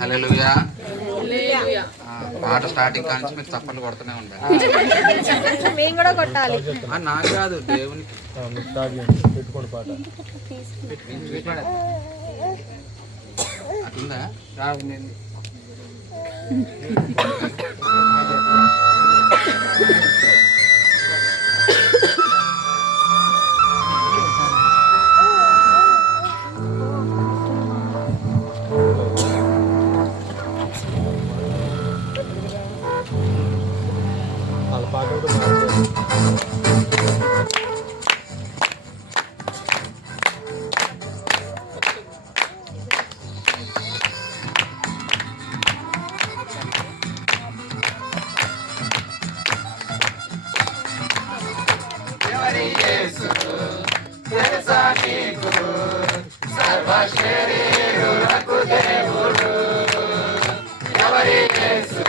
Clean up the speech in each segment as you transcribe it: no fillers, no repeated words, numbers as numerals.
హల్లెలూయా. పాట స్టార్టింగ్ కానీ మీరు చప్పట్లు కొడుతూనే ఉండాలి. మేము కూడా కొట్టాలి. నాకు కాదు, దేవునికి పెట్టుకోండి పాట. అట్లుందా? వాళ్ళ పాట కూడా సర్వశరీరులకు దేవుడు ఎవరి యేసు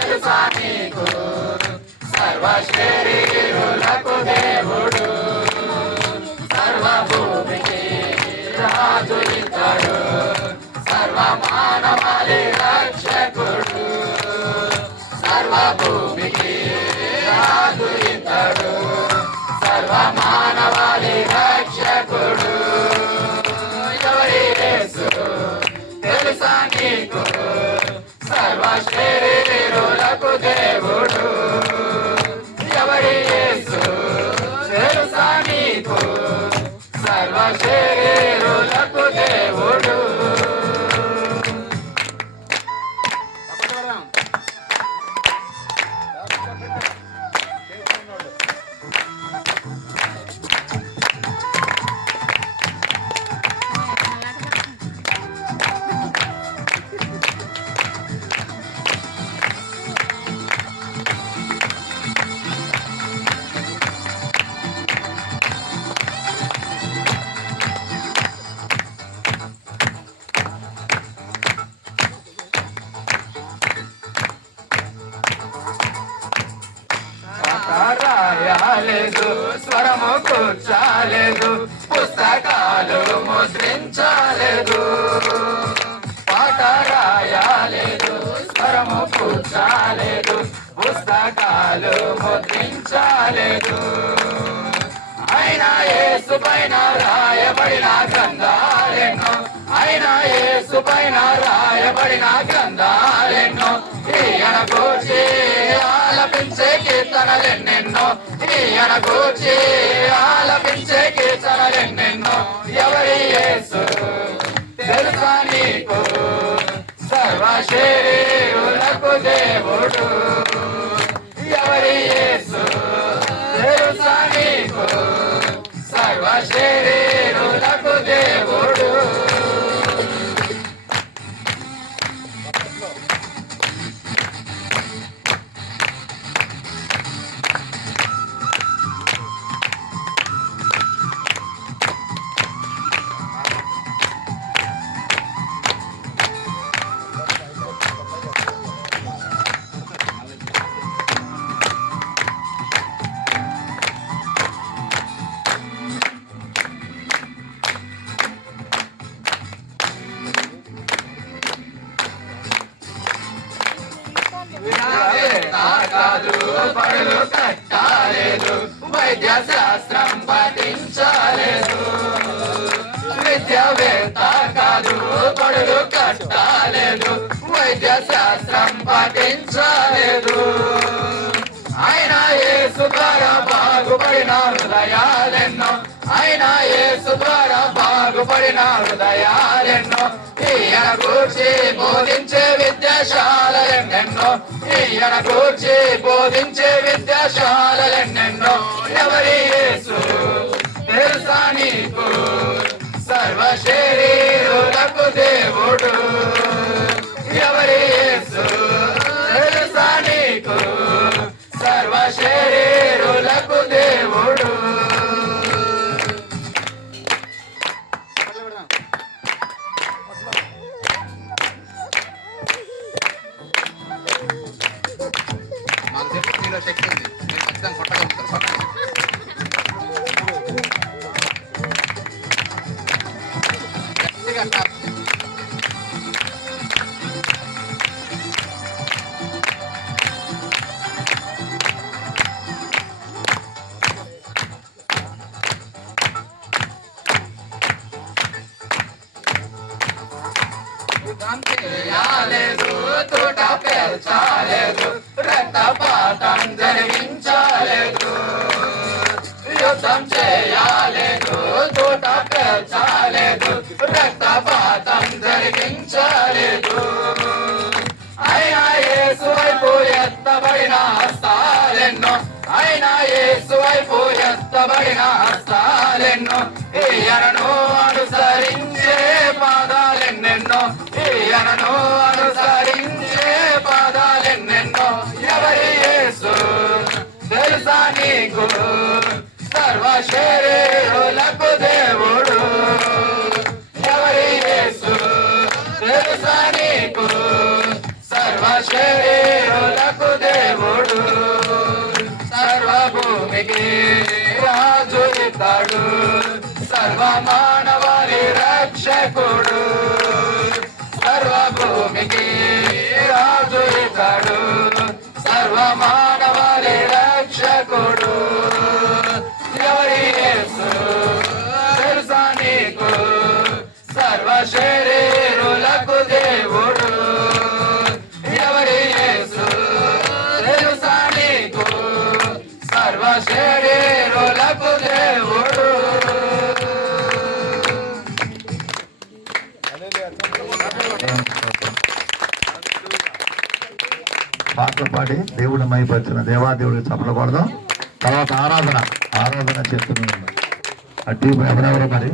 తెలుసా నీకు? సర్వశరీరులకు దేవుడు సర్వభూమికి రాజు ఇతడు, సర్వ మానవాళి రక్షకుడు. సర్వభూమికి రాజు ఇతడు, సర్వ మానవాళి రక్షకుడు. ఎవరి యేసు తెలుసా నీకు? సర్వశరీరులకు దేవుడు ఎవరి యేసు తెలుసా నీకు? సర్వశరీరులకు దేవుడు. రాయలేదు, స్వరము కూర్చాలేదు, పుస్తకాలు ముద్రించలేదు. పాట రాయలేదు, స్వరము కూర్చాలేదు, పుస్తకాలు ముద్రించలేదు. అయినా యేసు పైన రాయబడిన గ్రంథాలెన్నో, అయినా యేసు పైన రాయబడిన గ్రంథాలెన్నో. ఈయన గూర్చి ఆలపించే కీర్తనలెన్నెన్నో, ఈయన గూర్చి ఆలపించే కీర్తనలెన్నెన్నో. ఎవరి యేసు తెలుసా నీకు? సర్వశరీరులకు దేవుడు ఎవరి యేసు తెలుసా నీకు? సర్వశరీరులకు దేవుడు. కాదు పడులు కట్టాలేదు, వైద్య శాస్త్రం పఠించలేదు. విద్యావేత్త కాదు పడులు కట్టాలేదు, వైద్య శాస్త్రం పఠించలేదు. ఆయన యేసు ద్వారా బాగుపడిన హృదయాలెన్నో, ఆయన యేసు ద్వారా బాగుపడిన హృదయాలెన్నో. ఈయన గూర్చి బోధించే విద్యాశాలెన్నెన్నో, ఈయన గూర్చి బోధించే విద్యాశాలెన్నెన్నో. ఎవరి యేసు తెలుసా నీకు? సర్వశరీరులకు దేవుడు ఎవరి యేసు తెలుసా నీకు? సర్వశరీరులకు దేవుడు. మీలో శక్తి ఉంది, మీరు ఖచ్చితంగా కొట్టగలుగుతారు పక్కన. గట్టిగా టాప్. యుద్ధం చేయాలేదు, తోట పేర్చాలేదు, రక్తపాతం జరిగించలేదు. యుద్ధం చేయాలేదు, తోట పేర్చాలేదు, రక్తపాతం జరిగించలేదు. అయినా యేసు వైపు ఎత్తబడిన హస్తాలెన్నో, అయినా యేసు వైపు ఎత్తబడిన హస్తాలెన్నో, ఈయనను అనుసరించే పాదాలెన్నెన్నో, ఈయనను అనుసరించే పాదాలెన్నెన్నో. ఎవరి యేసు తెలుసా నీకు? సర్వ శరీరులకు దేవుడు. ఎవరి యేసు తెలుసా నీకు? సర్వ శరీరులకు దేవుడు. సర్వభూమికి రాజు ఇతడు, సర్వ మానవాళి రక్షకుడు. సర్వభూమికి రాజు ఇతడు, సర్వ మానవాళి రక్షకుడు. ఎవరి యేసు తెలుసా నీకు? సర్వ శరీరులకు దేవుడు. ఎవరి యేసు తెలుసా నీకు? సర్వ శరీరులకు దేవుడు. పాటలు పాడి దేవుడు మైపరిచిన దేవాదేవుడికి చప్పలకూడదు. తర్వాత ఆరాధన చేస్తున్నాం. అటు ఎవరెవరో మరి